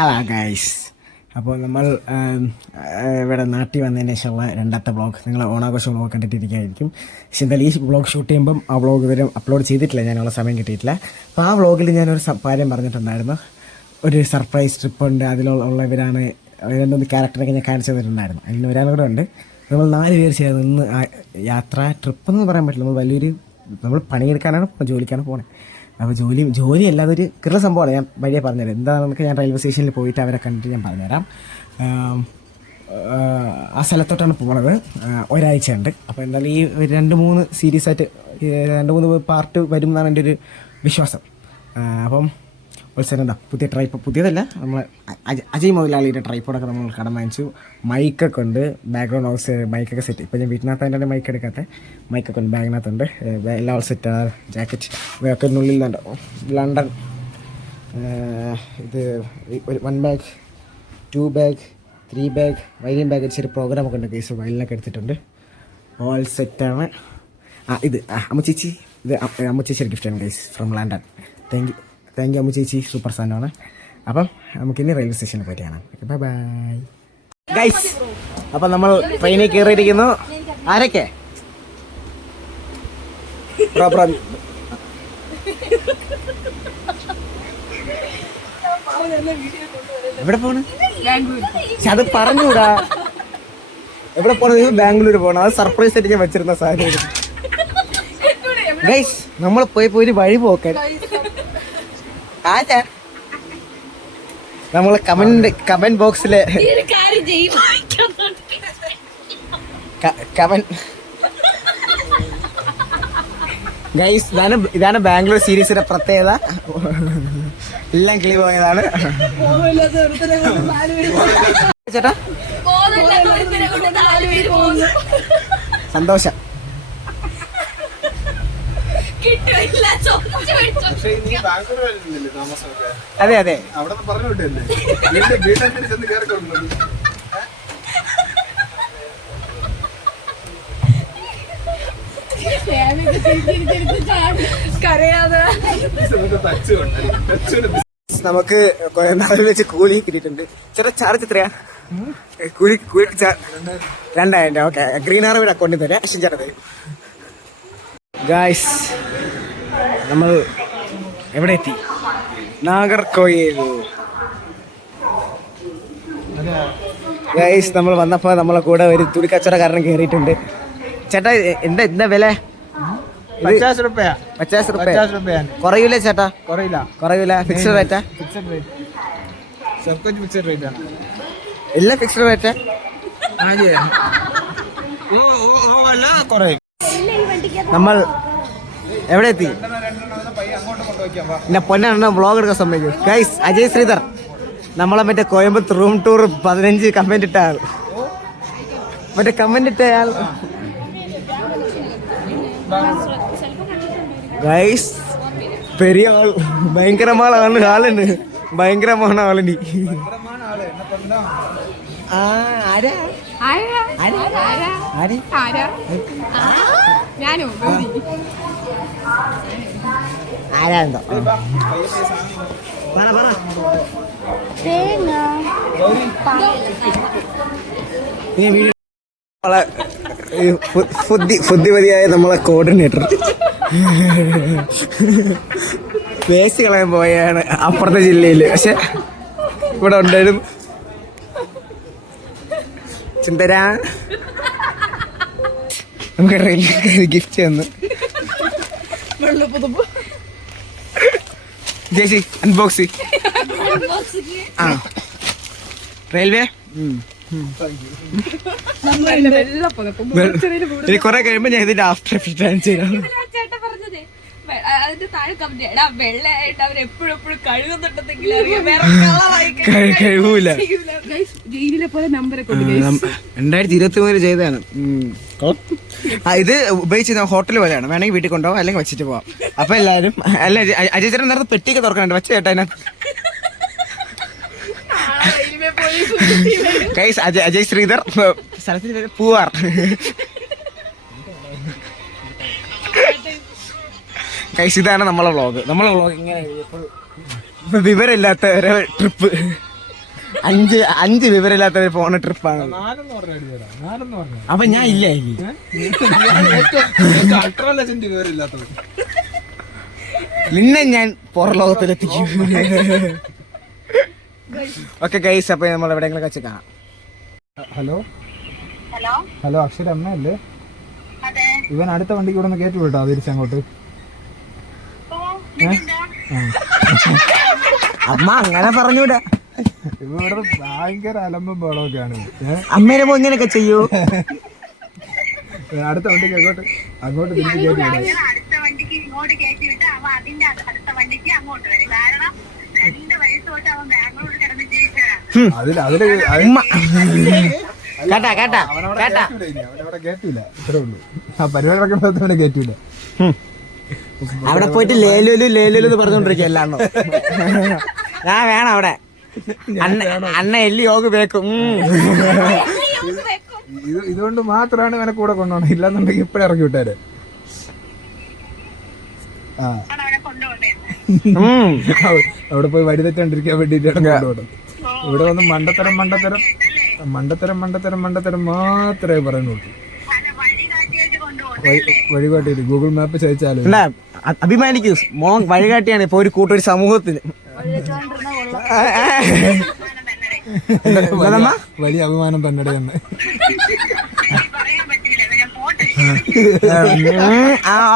Hello guys. അപ്പോൾ നമ്മൾ ഇവിടെ നാട്ടിൽ വന്നതിന് ശേഷമുള്ള രണ്ടാമത്തെ വ്ളോഗ്, നിങ്ങൾ ഓണാഘോഷ വ്ളോഗ് കണ്ടിട്ടിരിക്കുകയായിരിക്കും. പക്ഷെ എന്തായാലും ഈ വ്ളോഗ് ഷൂട്ട് ചെയ്യുമ്പം ആ വ്ളോഗ് ഇവരും അപ്ലോഡ് ചെയ്തിട്ടില്ല, ഞാനുള്ള സമയം കിട്ടിയിട്ടില്ല. അപ്പോൾ ആ വ്ളോഗിൽ ഞാനൊരു കാര്യം പറഞ്ഞിട്ടുണ്ടായിരുന്നു, ഒരു സർപ്രൈസ് ട്രിപ്പ് ഉണ്ട്, അതിലുള്ളവരാണ് രണ്ടൊന്ന് ക്യാരക്ടറൊക്കെ ഞാൻ കാണിച്ചു തന്നിട്ടുണ്ടായിരുന്നു. അതിന് ഒരാളും കൂടെ ഉണ്ട്. നമ്മൾ 4 പേര് ചേർന്ന് ഇന്ന് യാത്ര ട്രിപ്പെന്ന് പറയാൻ പറ്റില്ല, നമ്മൾ പണിയെടുക്കാനാണ് ജോലിക്കാണ് പോണത്. അപ്പോൾ ജോലി അല്ലാതെ ഒരു കിറ സംഭവമാണ്. ഞാൻ വഴിയെ പറഞ്ഞുതരാം എന്താണെന്നൊക്കെ. ഞാൻ റെയിൽവേ സ്റ്റേഷനിൽ പോയിട്ട് അവരെ കണ്ടിട്ട് ഞാൻ പറഞ്ഞുതരാം. ആ സ്ഥലത്തോട്ടാണ് പോണത്. ഒരാഴ്ച ഉണ്ട്. അപ്പോൾ എന്തായാലും ഈ 2-3 സീരീസായിട്ട് 2-3 പാർട്ട് വരും എന്നാണ് എൻ്റെ ഒരു വിശ്വാസം. അപ്പം ഉത്സവം എന്താ പുതിയതല്ല, നമ്മൾ അജയ് മുതലാളിയുടെ ട്രൈപ്പോഡൊക്കെ നമ്മൾ കടം വാങ്ങിച്ചു. മൈക്കൊക്കെ ഉണ്ട്, ബാക്ക്ഗ്രൗണ്ട് ഹൗസ് മൈക്കൊക്കെ സെറ്റ്. ഇപ്പോൾ ഞാൻ വീട്ടിനകത്ത് അതിൻ്റെ മൈക്ക് എടുക്കാത്ത മൈക്കൊക്കെ ഉണ്ട്, ബാഗിനകത്തുണ്ട്. എല്ലാം ഓൾ സെറ്റ്, ജാക്കറ്റ് വേക്കറ്റിനുള്ളിൽ ലണ്ടൻ. ഇത് 1 bag 2 bag 3 bag violin bag വെച്ചൊരു പ്രോഗ്രാമൊക്കെ ഉണ്ട്. കേസ് വയലിനൊക്കെ എടുത്തിട്ടുണ്ട്, ഓൾ സെറ്റാണ്. ഇത് അമ്മച്ചേച്ചി, ഇത് അമ്മച്ചേച്ചിയുടെ ഗിഫ്റ്റാണ് guys, from London. Thank you Ammu ചേച്ചി, സൂപ്പർ സാധനമാണ്. അപ്പം നമുക്കിനി റെയിൽവേ സ്റ്റേഷനിൽ പോയിട്ട് കാണാം. Bye bye guys. അപ്പം നമ്മൾ ട്രെയിനിൽ കയറിയിരിക്കുന്നു. ആരൊക്കെ? എവിടെ പോണ്? അത് പറഞ്ഞുകൂടാ. എവിടെ പോണത്? ബാംഗ്ലൂർ പോകണം. അത് സർപ്രൈസ് ആയിട്ട് ഞാൻ വെച്ചിരുന്ന സാധനം. ഗൈസ്, നമ്മൾ പോയി ഒരു വഴി പോക്കാൻ നമ്മള് കമന്റ് ബോക്സില് ഗൈസ്, ഇതാണ് ബാംഗ്ലൂർ സീരീസിന്റെ പ്രത്യേകത. എല്ലാം കിളി പോയതാണ്. ചേട്ടാ സന്തോഷം. അതെ അതെ, നമുക്ക് നാളിൽ വെച്ച് കൂലി കിട്ടിയിട്ടുണ്ട്. ചേട്ടാ ചാർജ് എത്രയാ? കൂലി 2000. ഓക്കെ, ഗ്രീൻ ആർമിയുടെ അക്കൗണ്ടിൽ തരാം. അശ്വിൻ ചേട്ടൻ തരും. ഗായ്സ്, നമ്മൾ എവിടെ എത്തി? നാഗർകോയിൽ. ഗായ്സ്, നമ്മൾ വന്നപ്പോൾ നമ്മളെ കൂടെ ഒരു തുണിക്കച്ചവടക്കാരൻ കയറിയിട്ടുണ്ട്. ചേട്ടാ എന്താ വില? 50 രൂപ. കുറയൂലേ ചേട്ടാ? കുറയൂല. ഫിക്സഡ് റേറ്റാ? എല്ലാം ഫിക്സഡ് റേറ്റാ? നമ്മൾ എവിടെ എത്തി? എന്നെ പൊന്നാണ് വ്ളോഗ് എടുക്കാൻ സമ്മതിക്കും. ഗൈസ്, അജയ് ശ്രീധർ, നമ്മളെ മറ്റേ കോയമ്പത്തൂർ റൂം ടൂർ 15 കമന്റ് ഇട്ട ആൾ, മറ്റേ കമന്റ് ഇട്ട ആൾ. ഗൈസ്, പെരിയ ആൾ, ഭയങ്കരമാണ് ആളുണ്ട്, ഭയങ്കരമാണ് ആളിനി. ആരാ? ആരാന്തോ ബുദ്ധിമതിയായ നമ്മളെ കോർഡിനേറ്റർ വേസ്റ്റ് കളയാൻ പോയാണ് അപ്പുറത്തെ ജില്ലയിൽ. പക്ഷെ ഇവിടെ ഉണ്ടായിരുന്നു. ചിന്തരാ നമുക്ക് റെയിൽവേ ഗിഫ്റ്റ് തന്നു. ജേസി അൺബോക്സ്. റെയിൽവേ കുറെ കഴിയുമ്പോ ഞാൻ ഇതിന്റെ ആഫ്റ്റർ എഫക്റ്റ് കാണിച്ചു തരാം. അതിന്റെ താഴെ കമന്റ് വെള്ളയായിട്ട് അവർ എപ്പോഴും കഴുകുന്നുണ്ടെങ്കിൽ കഴിവൂല. ജയിലിലെ പോലെ നമ്പരൊക്കെ 2023 ചെയ്തതാണ്. ഇത് ഉപയോഗിച്ച് ഹോട്ടൽ പോലെയാണ്. വേണമെങ്കിൽ വീട്ടിൽ കൊണ്ടുപോകാം, അല്ലെങ്കിൽ വെച്ചിട്ട് പോവാം. അപ്പൊ എല്ലാരും അല്ല, അജയ് ചേട്ടൻ നേരത്തെ പെട്ടിയൊക്കെ തുറക്കാനുണ്ട്, വെച്ച ചേട്ടാ അതിനകത്ത്. ഗൈസ്, അജയ് ശ്രീധർ, സ്ഥലത്തിന് പേര് പൂവാർ. ഗൈസ്, ഇതാണ് നമ്മളെ വ്ളോഗ്. ഇങ്ങനെ വിവരമില്ലാത്ത ട്രിപ്പ്. അഞ്ച് വിവരമില്ലാത്ത ഒരു പോണ ട്രിപ്പാണ്. 4 പറഞ്ഞു. അപ്പൊ ഞാൻ ഇല്ലേ അൾട്രാ ലെജൻഡ് വിവരമില്ലാത്തത്. നിന്നെ ഞാൻ പുറലോകത്തിലെത്തിക്കും. ഓക്കെ ഗൈസ്, അപ്പൊ നമ്മൾ എവിടെയെങ്കിലും വെച്ച് കാണാം. ഹലോ ഹലോ അക്ഷര അമ്മയല്ലേ? ഇവൻ അടുത്ത വണ്ടിക്ക് ഇവിടെ നിന്ന് കയറ്റി വിട്ടോ തിരിച്ചങ്ങോട്ട്. അമ്മ അങ്ങനെ പറഞ്ഞൂടാ. ഇവ ഇവിടെ ഭയങ്കര അലമ്പും ബഹളമൊക്കെയാണ്. അമ്മേനെ പോ ഇങ്ങനെയൊക്കെ ചെയ്യൂ. അടുത്ത വണ്ടിക്ക് അങ്ങോട്ട് തിരിച്ച് കയറ്റി വിടാം. അവനവിടെ കേട്ടില്ല. ഇത്രേ ഉള്ളൂ. ആ പരിപാടി നടക്കുമ്പോൾ കേട്ടില്ല. അവിടെ പോയിട്ട് ലേലു പറഞ്ഞോണ്ടിരിക്കുക എല്ലാണോ. ഞാൻ വേണം അവിടെ. അണ്ണ എല്ലി യോഗ വേക്കും. ഇതുകൊണ്ട് മാത്രമാണ് ഇവനെ കൂടെ കൊണ്ടുപോകണം. ഇല്ലാന്നുണ്ടെങ്കിൽ ഇപ്പഴേ ഇറക്കി വിട്ടാര്. അവിടെ പോയി വഴി തെറ്റാണ്ടിരിക്കാൻ വേണ്ടിട്ടാണ് കൊണ്ടുപോകണം. ഇവിടെ വന്ന് മണ്ടത്തരം മാത്രമേ പറയുന്നുള്ളൂ. വഴികാട്ടി ഗൂഗിൾ മാപ്പ് ചോദിച്ചാലും അഭിമാനിക്കൂ. മോൻ വഴികാട്ടിയാണ് ഇപ്പൊ ഒരു കൂട്ടൊരു സമൂഹത്തിന്. വലിയ അഭിമാനം തന്നെ.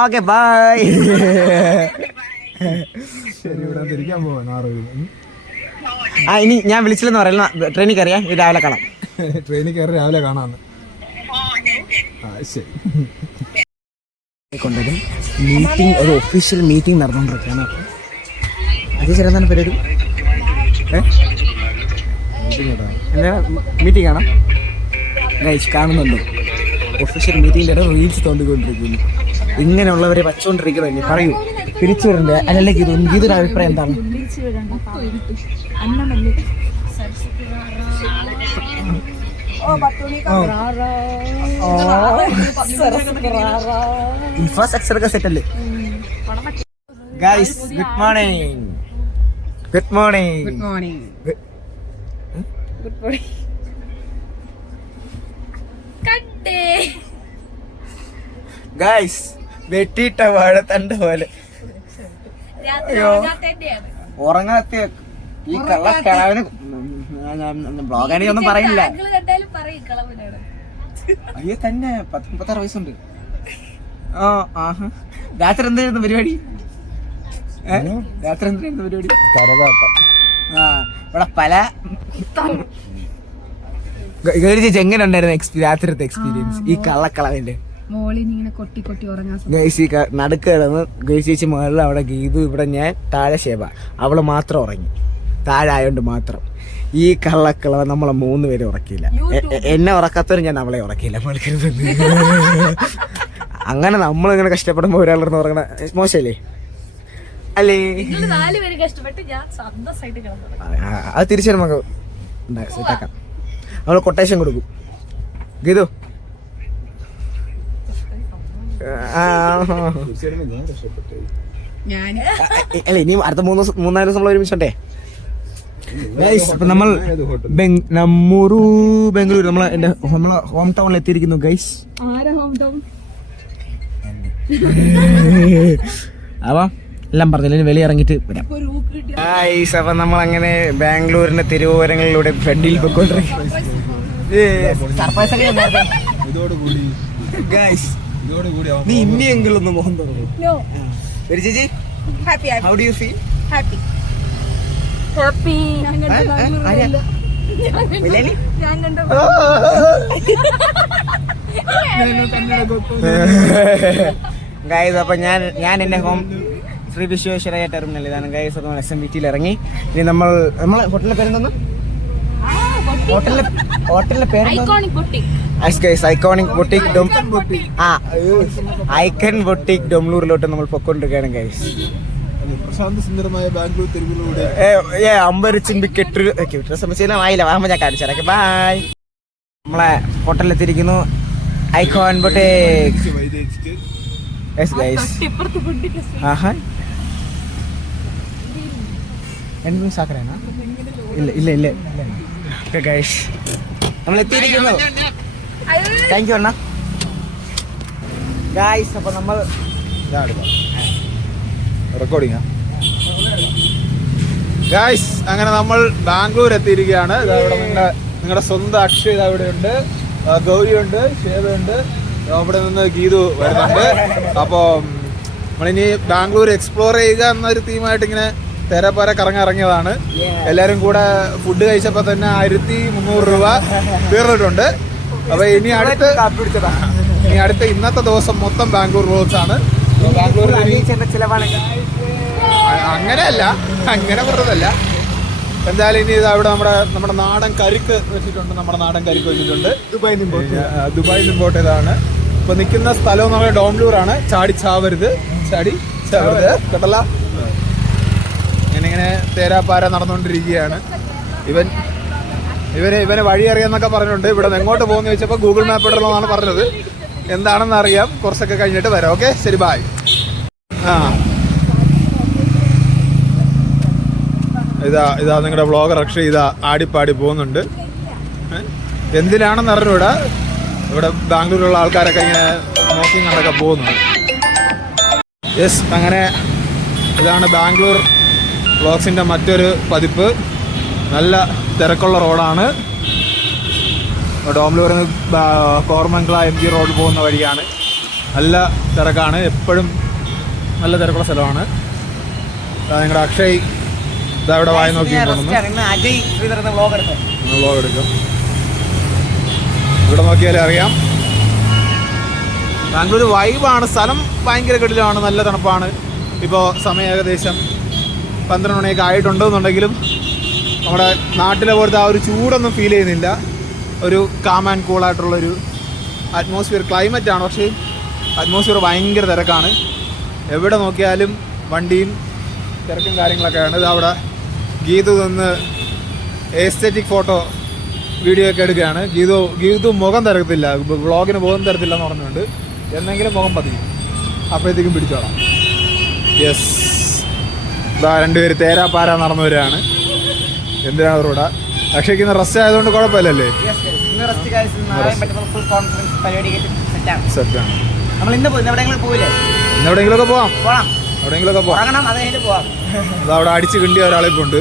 Okay bye. ശരി, ഇവിടെ തിരിക്കാൻ പോവാ. ഇനി ഞാൻ വിളിച്ചില്ലെന്ന് പറയല. ട്രെയിനിൽ കയറിയാ രാവിലെ കാണാം. ട്രെയിനിൽ കയറി രാവിലെ കാണാന്ന്. ശരി. കൊണ്ടുവരും മീറ്റിംഗ്, ഒരു ഒഫീഷ്യൽ മീറ്റിംഗ് നടന്നുകൊണ്ടിരിക്കുകയാണ്. അത് ചെറുതാണ് പരിപാടി. മീറ്റിംഗ് ആണോ ഗൈസ്? കാണുന്നുണ്ടോ? ഒഫീഷ്യൽ മീറ്റിംഗിൻ്റെ റീൽസ് തോണ്ടിക്കൊണ്ടിരിക്കുന്നു. ഇങ്ങനെയുള്ളവരെ വച്ചുകൊണ്ടിരിക്കണമല്ലേ? പറയൂ, തിരിച്ചു വിടണ്ടേ? അല്ലെങ്കിൽ ഇതൊരു അഭിപ്രായം എന്താണ്? ഇൻഫ്രാസ്ട്രക്ചർ ഒക്കെ സെറ്റ് അല്ലേ ഗൈസ്? Good morning. ഗൈസ് വെട്ടിയിട്ട വാഴത്തണ്ട് പോലെ. ഉറങ്ങാത്ത ഈ കള്ളക്കിളവന് ബ്ലോഗാണെങ്കിൽ ഒന്നും പറയില്ല. അയ്യോ തന്നെ 36 വയസ്സുണ്ട്. രാത്രി എന്തായിരുന്നു പരിപാടി? കരകാട്ടം. ഇവിടെ പല ചേച്ചി എങ്ങനെ ഉണ്ടായിരുന്നു രാത്രിത്തെ എക്സ്പീരിയൻസ് ഈ കള്ളക്കളവിന്റെ? ഗൈസ് നടുക്ക് കിടന്ന് ഗൈസ് ചേച്ചി മുകളിൽ അവിടെ ഗീതു, ഇവിടെ ഞാൻ, താഴെ ശേബ. അവള് മാത്രം ഉറങ്ങി, താഴെ ആയോണ്ട് മാത്രം. ഈ കള്ളക്കളവ നമ്മളെ 3 പേരെ ഉറക്കിയില്ല. എന്നെ ഉറക്കാത്തവരും ഞാൻ അവളെ ഉറക്കിയില്ല. അങ്ങനെ നമ്മളിങ്ങനെ കഷ്ടപ്പെടുമ്പോ ഒരാളിരുന്ന് ഉറങ്ങണ മോശല്ലേ? അല്ലേ? അത് തിരിച്ചു നമുക്ക് സെറ്റാക്കാം. അവള് കൊട്ടേഷൻ കൊടുക്കും. ഗീതു അല്ല, ഇനിയും അടുത്ത 3-4 ദിവസം നമ്മൾ ഒരുമിച്ചുണ്ടേ. അപ്പൊ നമ്മൾ ബംഗളൂരു നമ്മളെ ഹോം ടൗണിൽ എത്തിയിരിക്കുന്നു ഗൈസ്. അപ്പൊ എല്ലാം പറഞ്ഞില്ല, വെളി ഇറങ്ങിട്ട് വരാം ഗൈസ്. അപ്പൊ നമ്മൾ അങ്ങനെ ബാംഗ്ലൂരിന്റെ തിരുവോരങ്ങളിലൂടെ ഫ്രണ്ടിൽ പോയിക്കൊണ്ടിരിക്കും. നീ ഇനിയെങ്കിലും ഒന്ന് മോഹൻ തുടങ്ങും ചേച്ചി. How do you feel? Happy. Guys അപ്പൊ ഞാൻ എന്റെ ഹോം ശ്രീ വിശ്വേശ്വരയ്യ ടെർമിനൽ ഇതാണ് ഗൈസ്. അത് SMBTയിൽ ഇറങ്ങി. ഇനി നമ്മളെ ഹോട്ടലിന്റെ പേരെന്താ? ഹോട്ടലിന്റെ പേര് ഐക്കോണിക് ബൊട്ടിക് ഐക്കൺ ബൊട്ടിക് ഡൊംലൂരിലോട്ട് നമ്മൾ പൊക്കൊണ്ടിരിക്കുകയാണ് ഗൈസ്. പ്രശാന്ത സുന്ദരമായ ബാംഗ്ലൂർ തെരുവിലൂടെ ആയില്ല. വാഹമ ഞാൻ കാണിച്ചു. ബൈ. നമ്മളെ ഹോട്ടലിലെത്തിയിരിക്കുന്നു. Icon Boutique. ഇല്ല ഓക്കെ ഗൈസ്, നമ്മൾ എത്തിയിരിക്കുന്നു. താങ്ക് യു അണ്ണ. ഗൈസ്, അപ്പോൾ നമ്മൾ റെക്കോർഡിംഗ് ഗൈസ്, അങ്ങനെ നമ്മൾ ബാംഗ്ലൂർ എത്തിയിരിക്കുകയാണ്. ഇതവിടെ നിങ്ങളുടെ സ്വന്തം അക്ഷയ് അവിടെ ഉണ്ട്, ഗൗരിയുണ്ട്, ശ്വേതയുണ്ട്, അവിടെ നിന്ന് ഗീതു വരുന്നുണ്ട്. അപ്പോൾ നമ്മളിനി ബാംഗ്ലൂർ എക്സ്പ്ലോർ ചെയ്യുക എന്നൊരു തീമായിട്ട് ഇങ്ങനെ തേരാപ്പാര കറങ്ങിറങ്ങിയതാണ്. എല്ലാവരും കൂടെ ഫുഡ് കഴിച്ചപ്പോൾ തന്നെ 1300 രൂപ തീർന്നിട്ടുണ്ട്. അപ്പോൾ ഇനി അടുത്ത ഇന്നത്തെ ദിവസം മൊത്തം ബാംഗ്ലൂർ വ്ലോഗ്സ് ആണ്. ബാംഗ്ലൂരിൽ അങ്ങനെയല്ല, അങ്ങനെ പറഞ്ഞതല്ല. എന്തായാലും ഇനി ഇത് അവിടെ നമ്മുടെ നാടൻ കരിക്ക് വെച്ചിട്ടുണ്ട്. ദുബായിൽ ഇമ്പോർട്ട് ചെയ്തതാണ്. ഇപ്പൊ നിൽക്കുന്ന സ്ഥലം എന്ന് പറയുന്നത് ഡോംലൂർ ആണ്. ചാടി ചാവരുത് കേട്ടല്ല. ഇങ്ങനെ തേരാപ്പാര നടന്നുകൊണ്ടിരിക്കുകയാണ്. ഇവന് വഴി അറിയാന്നൊക്കെ പറഞ്ഞിട്ടുണ്ട്. ഇവിടെ നിന്ന് എങ്ങോട്ട് പോകുന്ന ചോദിച്ചപ്പോൾ ഗൂഗിൾ മാപ്പ് ഇടണമെന്നാണ് പറഞ്ഞത്. എന്താണെന്ന് അറിയാം, കുറച്ചൊക്കെ കഴിഞ്ഞിട്ട് വരാം. ഓക്കെ, ശരി, ബായ്. ഇതാ നിങ്ങളുടെ വ്ളോഗർ അക്ഷയ് ഇതാ ആടിപ്പാടി പോകുന്നുണ്ട്. എന്തിനാണെന്ന് അറിഞ്ഞൂടാ. ഇവിടെ ബാംഗ്ലൂരിലുള്ള ആൾക്കാരൊക്കെ ഇങ്ങനെ നോക്കി കണ്ടൊക്കെ പോകുന്നുണ്ട്. യെസ്, അങ്ങനെ ഇതാണ് ബാംഗ്ലൂർ വ്ളോഗ്സിൻ്റെ മറ്റൊരു പതിപ്പ്. നല്ല തിരക്കുള്ള റോഡാണ്. ഡോംലൂരിൽ നിന്ന് കോർമംഗ്ല MG റോഡ് പോകുന്ന വഴിയാണ്. നല്ല തിരക്കാണ്, എപ്പോഴും നല്ല തിരക്കുള്ള സ്ഥലമാണ്. നിങ്ങളുടെ അക്ഷയ് ഇതവിടെ വായി നോക്കി വ്ളോഗ് എടുക്കും. ഇവിടെ നോക്കിയാലേ അറിയാം. ബാംഗ്ലൂർ വൈബാണ്, സ്ഥലം ഭയങ്കര കിടിലാണ്, നല്ല തണുപ്പാണ്. ഇപ്പോൾ സമയം ഏകദേശം 12 മണിയൊക്കെ ആയിട്ടുണ്ടെന്നുണ്ടെങ്കിലും നമ്മുടെ നാട്ടിലെ പോലത്തെ ആ ഒരു ചൂടൊന്നും ഫീൽ ചെയ്യുന്നില്ല. ഒരു കാം ആൻഡ് കൂളായിട്ടുള്ളൊരു അറ്റ്മോസ്ഫിയർ ക്ലൈമറ്റാണ്. പക്ഷേ അറ്റ്മോസ്ഫിയർ ഭയങ്കര തിരക്കാണ്. എവിടെ നോക്കിയാലും വണ്ടിയും തിരക്കും കാര്യങ്ങളൊക്കെയാണ്. ഇത് അവിടെ ഗീതു നിന്ന് എസ്തെറ്റിക് ഫോട്ടോ വീഡിയോ ഒക്കെ എടുക്കുകയാണ്. ഗീതു മുഖം തരത്തില്ല, വ്ളോഗിന് മുഖം തരത്തില്ല എന്ന് പറഞ്ഞുകൊണ്ട് എന്നെങ്കിലും മുഖം പതിയും, അപ്പോഴത്തേക്കും പിടിച്ചോളാം. യെസ്, ഇതാ രണ്ടുപേര് തേരാപ്പാര നടന്നു വരികയാണ്. എന്തിനാണ് റോഡാ? അക്ഷയ്ക്ക് ഇന്ന് റെസ്റ്റ് ആയതുകൊണ്ട് കുഴപ്പമില്ലല്ലേ? സെറ്റാണ്. എവിടെയെങ്കിലുമൊക്കെ പോവാം. അതവിടെ അടിച്ച് കിണ്ടിയ ഒരാളിപ്പോ ഉണ്ട്.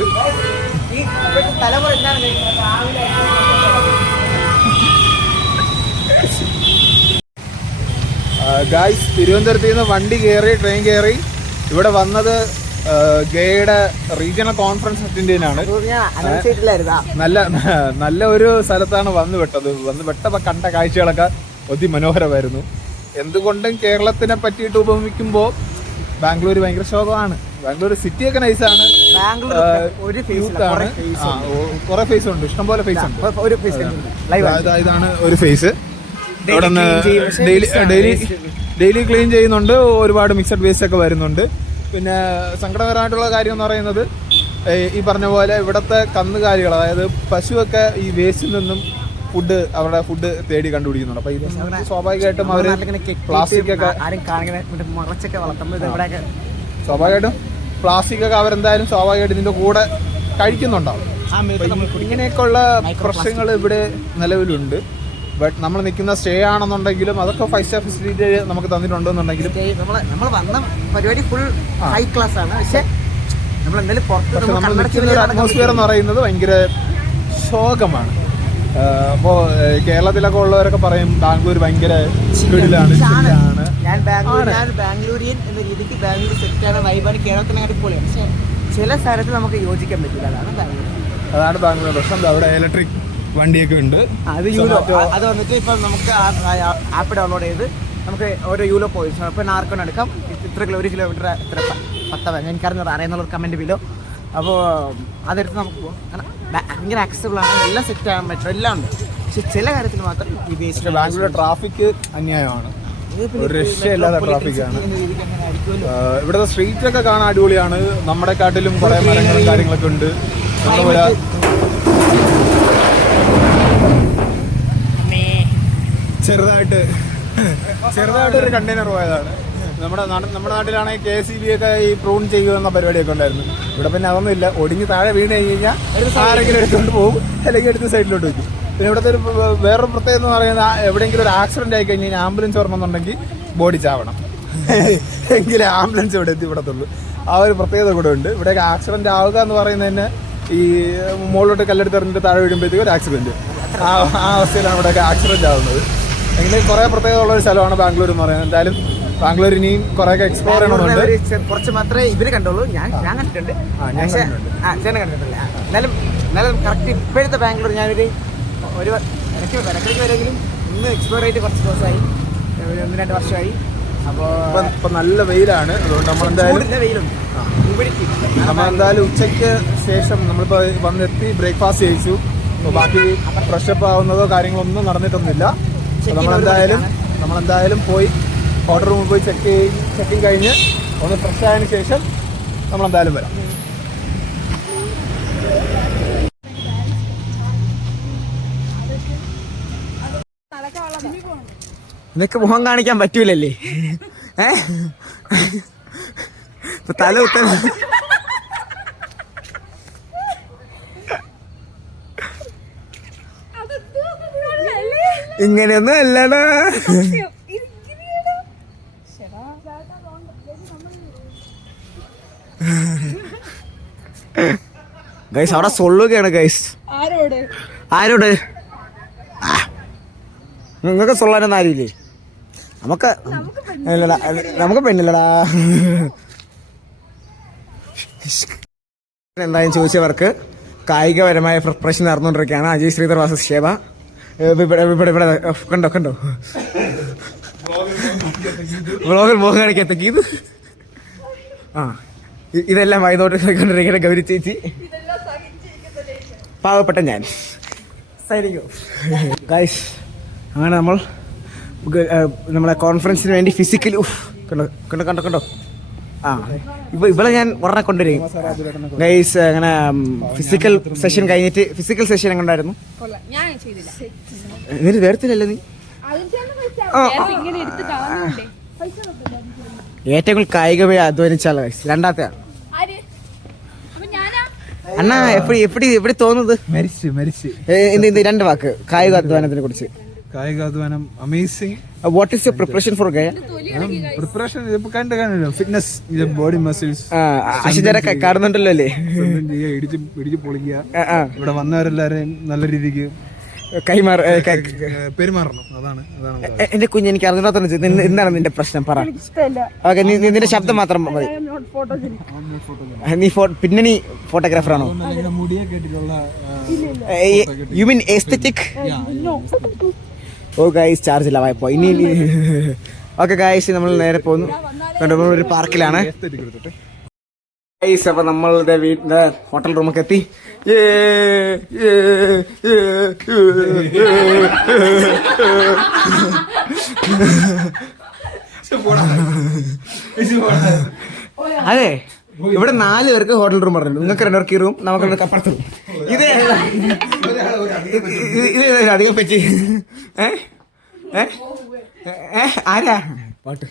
ഗായ്സ്, തിരുവനന്തപുരത്ത് നിന്ന് വണ്ടി കയറി ട്രെയിൻ കയറി ഇവിടെ വന്നത് ഗേയുടെ റീജിയണൽ കോൺഫറൻസ് അറ്റൻഡ് ചെയ്യാനാണ്. നല്ല ഒരു സ്ഥലത്താണ് വന്നു വിട്ടപ്പോൾ കണ്ട കാഴ്ചകളൊക്കെ അതിമനോഹരമായിരുന്നു. എന്തുകൊണ്ടും കേരളത്തിനെ പറ്റിയിട്ട് ഉപമിക്കുമ്പോൾ ബാംഗ്ലൂർ ഭയങ്കര ശോകമാണ്. ബാംഗ്ലൂർ സിറ്റിയൊക്കെ നൈസാണ്, യൂത്താണ്, കുറെ ഫേസ് ഉണ്ട്, ഇഷ്ടംപോലെ ഫേസ് ഉണ്ട്. ഇതാണ് ഒരു ഫേസ്. അവിടെ നിന്ന് ഡെയിലി ക്ലീൻ ചെയ്യുന്നുണ്ട്. ഒരുപാട് മിക്സഡ് വേസ്റ്റ് ഒക്കെ വരുന്നുണ്ട്. പിന്നെ സങ്കടകരമായിട്ടുള്ള കാര്യം എന്ന് പറയുന്നത് ഈ പറഞ്ഞ പോലെ ഇവിടുത്തെ കന്നുകാലികൾ, അതായത് പശുവൊക്കെ ഈ വേസ്റ്റിൽ നിന്നും അവരുടെ ഫുഡ് തേടി കണ്ടുപിടിക്കുന്നുണ്ട്. അപ്പൊ ഇത് സ്വാഭാവികമായിട്ടും അവര് പ്ലാസ്റ്റിക് ഒക്കെ സ്വാഭാവികമായിട്ടും അവരെന്തായാലും സ്വാഭാവികമായിട്ട് ഇതിന്റെ കൂടെ കഴിക്കുന്നുണ്ടാവും. ഇങ്ങനെയൊക്കെയുള്ള പ്രശ്നങ്ങൾ ഇവിടെ നിലവിലുണ്ട്. ബട്ട് നമ്മൾ നിൽക്കുന്ന സ്റ്റേ ആണെന്നുണ്ടെങ്കിലും അതൊക്കെ 5 സ്റ്റാർ ഫെസിലിറ്റി നമുക്ക് തന്നിട്ടുണ്ടെന്നുണ്ടെങ്കിലും നമ്മൾ വന്ന പരിപാടി ഫുൾ ഹൈ ക്ലാസ് ആണ്. പക്ഷെ നമ്മൾ നിൽക്കുന്ന ഒരു അറ്റ്മോസ്ഫിയർ എന്ന് പറയുന്നത് ഭയങ്കര ശോകമാണ്. അപ്പോൾ കേരളത്തിലൊക്കെ ഉള്ളവരൊക്കെ പറയും ബാംഗ്ലൂർ ഭയങ്കര സ്പീഡിലാണ്. ഞാൻ ബാംഗ്ലൂരിയൻ എന്ന രീതിക്ക് ബാംഗ്ലൂർ സെറ്റാണ്, വൈബാണ്, കേരളത്തിനെ അടിപൊളിയാണ്. പക്ഷെ ചില സ്ഥലത്ത് നമുക്ക് യോജിക്കാൻ പറ്റില്ല. അതാണ് ബാംഗ്ലൂർ പ്രശ്നം. അവിടെ ഇലക്ട്രിക് വണ്ടിയൊക്കെ ഉണ്ട്. അത് വന്നിട്ട് ഇപ്പം നമുക്ക് ആപ്പ് ഡൗൺലോഡ് ചെയ്ത് നമുക്ക് ഓരോ യൂലോ പോയിന്റ്സ് ഇപ്പം ആർക്കും എടുക്കാം. ഇത്ര 1 കിലോമീറ്റർ ഇത്ര 10 എനിക്കറിയുന്നൊരു കമൻറ്റ് ബിലോ. അപ്പോൾ അതെടുത്ത് നമുക്ക് പോകും. കാരണം ഭയങ്കര ആക്സസിബിൾ ആണ്, എല്ലാം സെറ്റ് ആകാൻ പറ്റും, എല്ലാം ഉണ്ട്. പക്ഷെ ചില കാര്യത്തിൽ മാത്രം ഈ വേസ്റ്റ്. ബാംഗ്ലൂരിലെ ട്രാഫിക് അന്യായമാണ്, ഒരു രക്ഷയില്ലാത്ത ട്രാഫിക്കാണ്. ഇവിടുത്തെ സ്ട്രീറ്റൊക്കെ കാണാൻ അടിപൊളിയാണ്. നമ്മുടെ കാട്ടിലും കുറേ മരങ്ങളും കാര്യങ്ങളൊക്കെ ഉണ്ട്. നമ്മുടെ ചെറുതായിട്ടൊരു കണ്ടെയ്നർ പോയതാണ്. നമ്മുടെ നാട്ടിലാണെങ്കിൽ KCB ഒക്കെ ഈ പ്രൂൺ ചെയ്യുക എന്ന പരിപാടിയൊക്കെ ഉണ്ടായിരുന്നു. ഇവിടെ പിന്നെ അതൊന്നും ഇല്ല. ഒടിഞ്ഞ് താഴെ വീണ് കഴിഞ്ഞ് കഴിഞ്ഞാൽ ആരെങ്കിലും എടുത്തുകൊണ്ട് പോകും. അല്ലെങ്കിൽ എടുത്ത് സൈഡിലോട്ട് വെക്കും. പിന്നെ ഇവിടുത്തെ ഒരു വേറൊരു പ്രത്യേകത എന്ന് പറയുന്നത് എവിടെയെങ്കിലും ഒരു ആക്സിഡന്റ് ആയി കഴിഞ്ഞാൽ ആംബുലൻസ് വരണമെന്നുണ്ടെങ്കിൽ ബോഡി ചാവണം, എങ്കിലേ ആംബുലൻസ് ഇവിടെ എത്തിപ്പെടത്തുള്ളൂ. ആ ഒരു പ്രത്യേകത കൂടെ ഉണ്ട്. ഇവിടെയൊക്കെ ആക്സിഡന്റ് ആവുക എന്ന് പറയുന്നത് തന്നെ ഈ മുകളിലോട്ട് കല്ലെടുത്ത് എറിഞ്ഞിട്ട് താഴെ വീഴുമ്പോഴത്തേക്കും ഒരു ആക്സിഡന്റ്, ആ അവസ്ഥയിലാണ് ഇവിടെയൊക്കെ ആക്സിഡന്റ് ആവുന്നത്. എങ്കിലും കുറേ പ്രത്യേകത ഉള്ള ഒരു സ്ഥലമാണ് ബാംഗ്ലൂർ എന്ന് പറയുന്നത്. എന്തായാലും ബാംഗ്ലൂർ ഇനിയും കുറേയൊക്കെ എക്സ്പ്ലോർ ചെയ്യണമെന്നുണ്ട്. കുറച്ച് മാത്രമേ ഇവര് കണ്ടുള്ളൂ, ഞാൻ കണ്ടിട്ടുണ്ട്. ചേട്ടൻ കണ്ടിട്ടില്ല. എന്നാലും കറക്റ്റ് ഇപ്പോഴത്തെ ബാംഗ്ലൂർ ഞാനൊരു ഇടയ്ക്ക് വരെങ്കിലും ഇന്ന് എക്സ്പ്ലോർ ചെയ്തിട്ട് കുറച്ച് ദിവസമായി, ഒരു 1-2 വർഷമായി. അപ്പോൾ ഇപ്പം നല്ല വെയിലാണ്. അതുകൊണ്ട് നമ്മളെന്തായാലും ഉച്ചയ്ക്ക് ശേഷം നമ്മളിപ്പോൾ വന്നെത്തി ബ്രേക്ക്ഫാസ്റ്റ് കഴിച്ചു. അപ്പോൾ ബാക്കി ഫ്രഷപ്പ് ആവുന്നതോ കാര്യങ്ങളൊന്നും നടന്നിട്ടൊന്നുമില്ല. നമ്മളെന്തായാലും പോയി ഹോട്ടൽ റൂമിൽ പോയി ചെക്കിങ് കഴിഞ്ഞ് ഒന്ന് ഫ്രഷ് ആയതിനു ശേഷം നമ്മളെന്തായാലും വരാം. നിനക്ക് മുഖം കാണിക്കാൻ പറ്റൂലല്ലേ? ഇപ്പൊ തല കുത്ത ഇങ്ങനെയൊന്നും അല്ലടാ. ഗൈസ് അവിടെ സൊല്ലുകയാണ് ഗൈസ്. ആരോട്? നിങ്ങൾക്ക് സൊല്ലാനൊന്നും ആരുമില്ലേ? നമുക്ക് പെണ്ണില്ലടാ. എന്തായാലും ചോദിച്ചവർക്ക് കായികപരമായ പ്രിപ്പറേഷൻ നടന്നുകൊണ്ടിരിക്കുകയാണ്. അജയ് ശ്രീധർ വാസസ് ഷേബ. ഇവിടെ കണ്ടോ വ്ളോഗിൽ മോഹം കാണിക്കത്തേക്ക് ഇത്. ഇതെല്ലാം വൈകുന്നോട്ട് കണ്ടിരിക്കുന്ന ഗൗരി ചേച്ചി, പാവപ്പെട്ട ഞാൻ. ഗൈസ് അങ്ങനെ നമ്മളെ കോൺഫറൻസിന് വേണ്ടി ഫിസിക്കലി കണ്ടോ ഇവിടെ ഞാൻ ഉടനെ കൊണ്ടുവരും ഗൈസ്. അങ്ങനെ ഫിസിക്കൽ സെഷൻ കഴിഞ്ഞിട്ട് ഫിസിക്കൽ സെഷൻ എങ്ങനെ ഉണ്ടായിരുന്നു? എന്നിട്ട് വേർത്തില്ലല്ലോ നീ. ഏറ്റവും കൂടുതൽ കായികമായി അധ്വാനിച്ചാൽ രണ്ടാമത്തെ അണ്ണാ എപ്പടി തോന്നുന്നത്? മരിച്ച് 2 വാക്ക് കായിക അധ്വാനത്തിനെ കുറിച്ച്. കായികാധ്വാനം amazing. What is your preparation for Gaya? Preparation കണ്ടോ ഫിറ്റ്നസ്, ബോഡി മസിൽസ്. അശിതരെ കാണുന്നുണ്ടല്ലോ അല്ലേ? ഇടിച്ച് പൊളിക്കുക. ഇവിടെ വന്നവരെല്ലാരെയും നല്ല രീതിക്ക് പെരുമാറണം. അതാണ് എന്റെ കുഞ്ഞ്. എനിക്ക് അറിഞ്ഞാൽ എന്താണ് നിന്റെ പ്രശ്നം? പറ. ഓക്കെ, നിന്റെ ശബ്ദം മാത്രം മതി. നീ പിന്നണി ഫോട്ടോഗ്രാഫർ ആണോ? You mean aesthetic? Oh guys charge ഇല്ല വായ്പോ ഇനി. ഓക്കെ ഗൈസ് നമ്മൾ നേരെ പോകുന്നു. ഒരു പാർക്കിലാണ് ഗൈസ്. അപ്പൊ നമ്മളുടെ വീടിന്റെ ഹോട്ടൽ റൂമൊക്കെ എത്തി. അതെ, ഇവിടെ 4 പേർക്ക് ഹോട്ടൽ റൂം പറഞ്ഞു. നിങ്ങൾക്ക് 2 പേർക്ക് ഈ റൂം, നമുക്ക് അപ്പുറത്ത് റൂം. ഇത് അധികം പറ്റി. ആരാ പാട്ട്?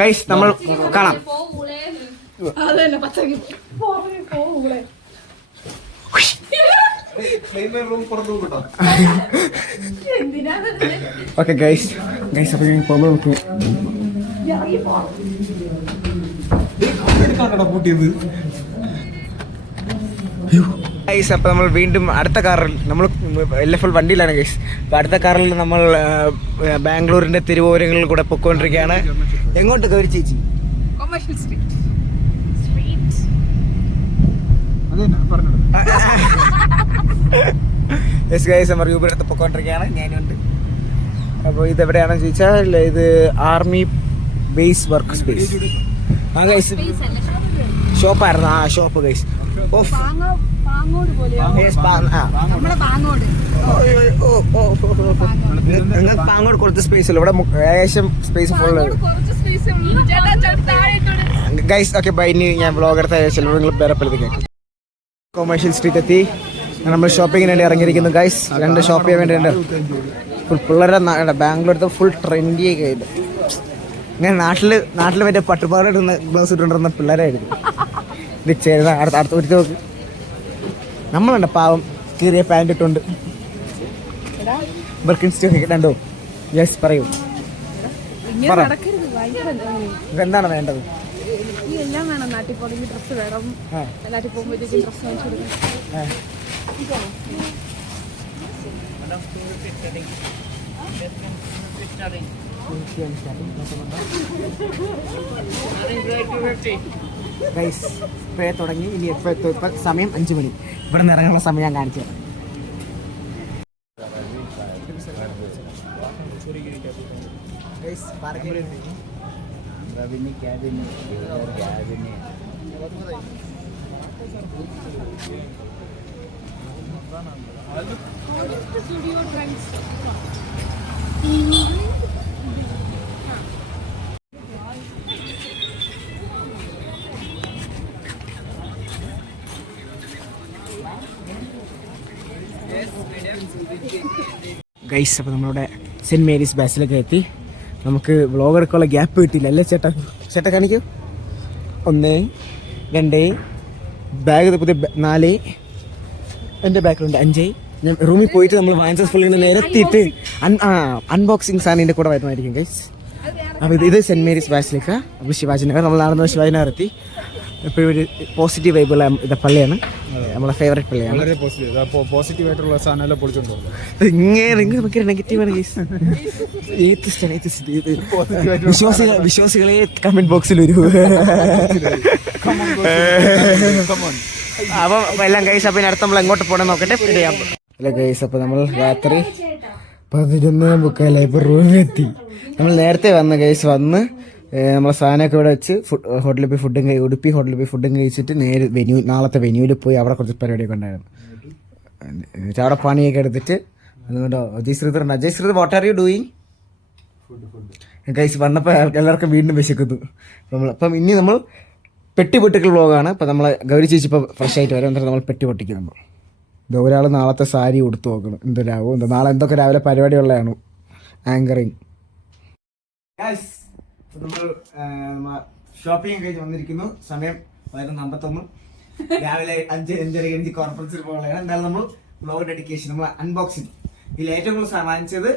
ഗൈസ് നമ്മൾ കാണാം. ഓക്കെ ഗൈസ് അപ്പൊ ഞാൻ പോകുമ്പോൾ ഗൈസ്. അപ്പൊ നമ്മൾ വീണ്ടും അടുത്ത കാറിൽ, നമ്മൾ LFL വണ്ടിയിലാണ് ഗൈസ്. അപ്പൊ അടുത്ത കാറിൽ നമ്മൾ ബാംഗ്ലൂരിന്റെ തിരുവോരങ്ങളിൽ കൂടെ പൊക്കോണ്ടിരിക്കുകയാണ്. എങ്ങോട്ട് ഗൗരി ചേച്ചി? Commercial street. യെസ് ഗൈസ്, നമ്മൾ യൂബിനടുത്ത് പൊക്കോണ്ടിരിക്കുകയാണ്. ഞാനുണ്ട്. അപ്പോൾ ഇതെവിടെയാണെന്ന് ചോദിച്ചാൽ ഇത് army base work space. Guys ഷോപ്പായിരുന്നു. Shop guys. നിങ്ങൾക്ക് പാങ്ങോട് കുറച്ച് സ്പേസ് ഉള്ളു. ഇവിടെ ഏകദേശം space full guys. Okay bye. ഇനി ഞാൻ വ്ളോഗ് എടുത്ത ചിലപ്പോൾ നിങ്ങൾ വേറെപ്പോഴത്തേക്ക് കൊമേഴ്ഷ്യൽ സ്ട്രീറ്റ് എത്തി. നമ്മൾ ഷോപ്പിങ്ങിന് വേണ്ടി ഇറങ്ങിയിരിക്കുന്നു ഗൈസ്. 2 ഷോപ്പ് ചെയ്യാൻ വേണ്ടിയുണ്ട്. ഫുൾ പിള്ളേരുടെ ബാംഗ്ലൂരത്തെ ഫുൾ ട്രെൻഡി ഒക്കെ ആയിട്ട്. ഇങ്ങനെ നാട്ടിൽ മറ്റേ പട്ടുപാട് ഇടുന്ന ഗ്ലൗസ് ഇട്ടുകൊണ്ടിരുന്ന പിള്ളേരായിരുന്നു ഇത് ചേരുന്ന. അടുത്ത നോക്ക് നമ്മളുണ്ട് പാവം കീറിയ പാൻറ് ഇട്ടുണ്ട് ബർക്കിൻസ്റ്റോൺ കണ്ടോ? യെസ് പറയൂ. പറ. എന്താണ് വേണ്ടത്? എല്ലാം വേണം. നാട്ടിൽ പോകണമെങ്കിൽ ഡ്രസ്സ് വേണം. നാട്ടിൽ പോകുമ്പോഴത്തേക്കും ഡ്രസ്സ് വാങ്ങിച്ചു കൊടുക്കണം. ഇപ്പോഴേ തുടങ്ങി. ഇനി ഇപ്പം സമയം 5 മണി. ഇവിടെ നിന്ന് ഇറങ്ങാനുള്ള സമയം ഞാൻ കാണിച്ചു തരാം. ഗൈസ്, അപ്പോൾ നമ്മളിവിടെ സെൻറ്റ് മേരീസ് ബാസിലൊക്കെ എത്തി. നമുക്ക് വ്ളോഗ് എടുക്കാനുള്ള ഗ്യാപ്പ് കിട്ടിയില്ല അല്ലേ ചേട്ടാ? ചേട്ടാ കാണിക്കൂ. 1 2 ബാഗ് പുതിയ 4 എൻ്റെ ബാക്കിലുണ്ട് 5. ഞാൻ റൂമിൽ പോയിട്ട് നമ്മൾ വാങ്ങിച്ച ഫുൾ ഇങ്ങനെ നിരത്തിയിട്ട് അൺബോക്സിങ് സാധനം ഇതിൻ്റെ കൂടെ വരുന്നതായിരിക്കും ഗൈസ്. അപ്പോൾ ഇത് സെൻറ്റ് മേരീസ് ബാസിലിക്ക, അപ്പോൾ ശിവാജി നഗർ. നമ്മൾ നടന്ന ശിവാജി നഗർ എത്തി. ഇപ്പോൾ ഒരു പോസിറ്റീവ് വൈബുള്ള ഇത് പള്ളിയാണ്, നമ്മളെ ഫേവറേറ്റ് പള്ളിയാണ്. വളരെ പോസിറ്റീവ് ആയിട്ടുള്ള സാധനം പൊളിച്ചോണ്ടോ ഇങ്ങനെ ഭയങ്കര നെഗറ്റീവാണ് ഗൈസ്. വിശ്വാസികളെ കമന്റ് ബോക്സിൽ വരൂ. അപ്പം എല്ലാം ഗൈസ്. അപ്പം അടുത്ത് നമ്മൾ എങ്ങോട്ട് പോകണം നോക്കട്ടെ. അല്ല ഗൈസ്, അപ്പം നമ്മൾ രാത്രി 11:45 ഇപ്പൊ റൂമിലെത്തി. നമ്മൾ നേരത്തെ വന്ന് ഗൈസ് വന്ന് നമ്മളെ സാധനമൊക്കെ ഇവിടെ വെച്ച് ഹോട്ടലിൽ പോയി ഉടുപ്പി ഹോട്ടലിൽ പോയി ഫുഡും കഴിച്ചിട്ട് നേരെ നാളത്തെ വെന്യൂവിൽ പോയി അവിടെ കുറച്ച് പരിപാടിയൊക്കെ ഉണ്ടായിരുന്നു. അവിടെ പണിയൊക്കെ എടുത്തിട്ട് അതുകൊണ്ടോ Ajay Sreedhar what are you doing guys? വന്നപ്പോൾ എല്ലാവർക്കും വീണ്ടും വിശക്കുന്നു. അപ്പം ഇനി നമ്മൾ പെട്ടി പൊട്ടിക്കൽ വ്ളോഗാണ്. അപ്പം നമ്മളെ ഗൗരി ചേച്ചി ഇപ്പോൾ ഫ്രഷ് ആയിട്ട് വരും. എന്നിട്ട് നമ്മൾ പെട്ടി പൊട്ടിക്കും. നമ്മൾ ഇത് ഒരാൾ നാളത്തെ സാരി ഉടുത്ത് നോക്കണം എന്തൊരാവും. നാളെ എന്തൊക്കെ രാവിലെ പരിപാടിയുള്ളതാണ്. ആങ്കറിങ്. നമ്മൾ ഷോപ്പിംഗ് കഴിഞ്ഞ് വന്നിരിക്കുന്നു. സമയം 11:51. രാവിലെ 5:30 കഴിഞ്ഞ് കോർപ്പറേറ്റ് പോകാനാണ്. എന്തായാലും നമ്മൾ വ്ളോഗ് ഡെഡിക്കേഷൻ, നമ്മൾ അൺബോക്സിങ്. ഇതിൽ ഏറ്റവും കൂടുതൽ വാങ്ങിച്ചത്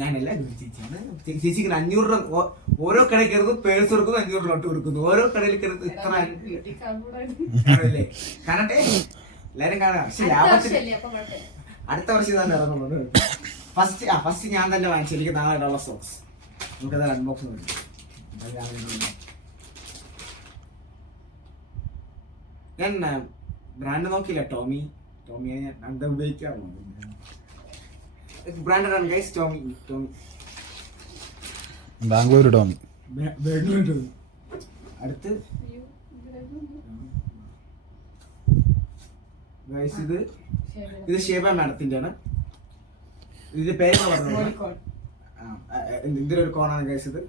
ഞാനല്ല, ചേച്ചിയാണ്. ചേച്ചിക്ക് 500 രൂപ ഓരോ കടയിൽ കയറുന്നു, പേഴ്സ് കൊടുക്കുന്നു, 500 നോട്ട് കൊടുക്കുന്നു. ഓരോ കടയിൽ കയറുന്നു. ഇത്ര കാണട്ടെ, എല്ലാരും കാണാം. പക്ഷെ ലാഭത്തിന് അടുത്ത വർഷം തന്നെ ഇറങ്ങുള്ളൂ. ഫസ്റ്റ് ഞാൻ തന്നെ വാങ്ങിച്ചു. എനിക്ക് നാളെ ഡോളർ സോക്സ്. നമുക്കത് അൺബോക്സ് ചെയ്യും. ഞാൻ ബ്രാൻഡ് നോക്കിയില്ല. ടോമിയെ ഞാൻ എന്താ ഉപയോഗിക്കാമോ? ബ്രാൻഡഡ് ആണ് ഗൈസ്. ടോമി ബാംഗ്ലൂർ ടോമി. അടുത്ത് ഗൈസ് ഇത് ഷേബ മാഡത്തിന്റെ ആണ്. ഇതിന്റെ പേര് പറഞ്ഞു. ഇതിലൊരു കോണാണ് ഗൈസ്. ഇത്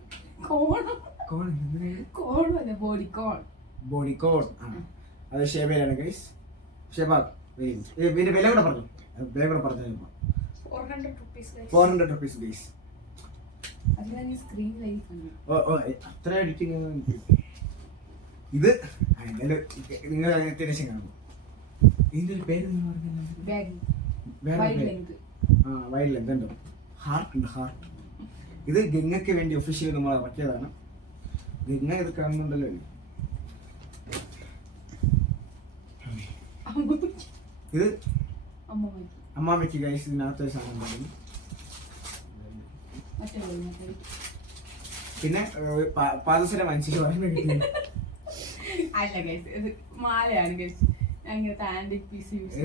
ബോഡിക്കോൺ. അത് ഷേബയിലാണ് ഗൈസ്. ഷേബ ഇതിന്റെ വില കൂടെ പറഞ്ഞു. വില കൂടെ പറഞ്ഞു. 400 rupees ഗൈസ്. അത്ര എഡിറ്റിംഗ് ഇത് നിങ്ങൾ തിരിച്ചും കാണും. ഇതിന്റെ ഒരു പേര് വൈഡ് ലെങ്ത് ഉണ്ടോ? ഹാർട്ട് ഉണ്ട്. ഹാർട്ട് ഇത് ഗംഗയ്ക്ക് വേണ്ടി ഒഫീഷ്യലി നമ്മൾ ഇറക്കിയതാണ്. ഗംഗ ഇത് കാണുന്നുണ്ടല്ലോ. ഇത് അമ്മാമ്മയ്ക്ക് ഗൈസ്. ഇതിനകത്ത് സാധനം പറഞ്ഞു. പിന്നെ പാദസരം വാങ്ങിച്ചിട്ട് അല്ല ഗൈസ്, ഇത് മാലയാണ് ഗൈസ്. അങ്ങനത്തെ ആന്റിക് പീസ് യൂസ്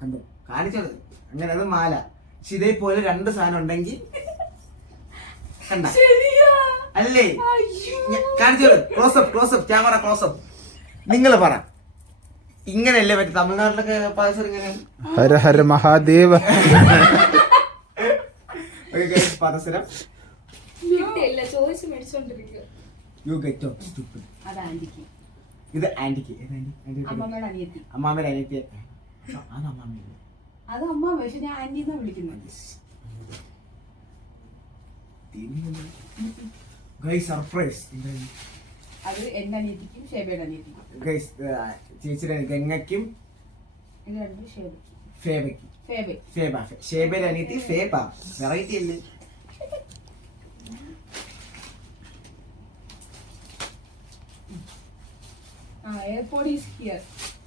കണ്ടോ കാണിച്ചത് അങ്ങനെ. അത് മാല. പക്ഷെ ഇതേപോലെ 2 സാധനം ഉണ്ടെങ്കിൽ കണ്ട അല്ലേ? കാണിച്ചത് ക്ലോസപ്പ് ക്യാമറ ക്ലോസപ്പ്. നിങ്ങൾ പറ, ഇങ്ങനെയല്ലേ പറ്റും? തമിഴ്നാട്ടിലൊക്കെ പാദസരം ഇങ്ങനെ. ഹര ഹര മഹാദേവ. പാദസരം ഇത് ആന്റിക്ക്. അമ്മാമ്മയുടെ അനിയത്തി. അത് അമ്മ, പക്ഷെ ഞാൻ ആന്റിന്നാ വിളിക്കുന്നത്. സർപ്രൈസ്. അത് എന്റെ അനിയത്തിക്കും ഷേബയുടെ അനിയത്തിക്കും. ചേച്ചിയുടെ ഗംഗയ്ക്കും ഇത് രണ്ട് ഷേബ് ഫേബയ്ക്കും. ഫേബ് ഫേബ ഷേബയുടെ അനിയത്തി ഫേബ. വെറൈറ്റി അല്ലേ? Airport is here.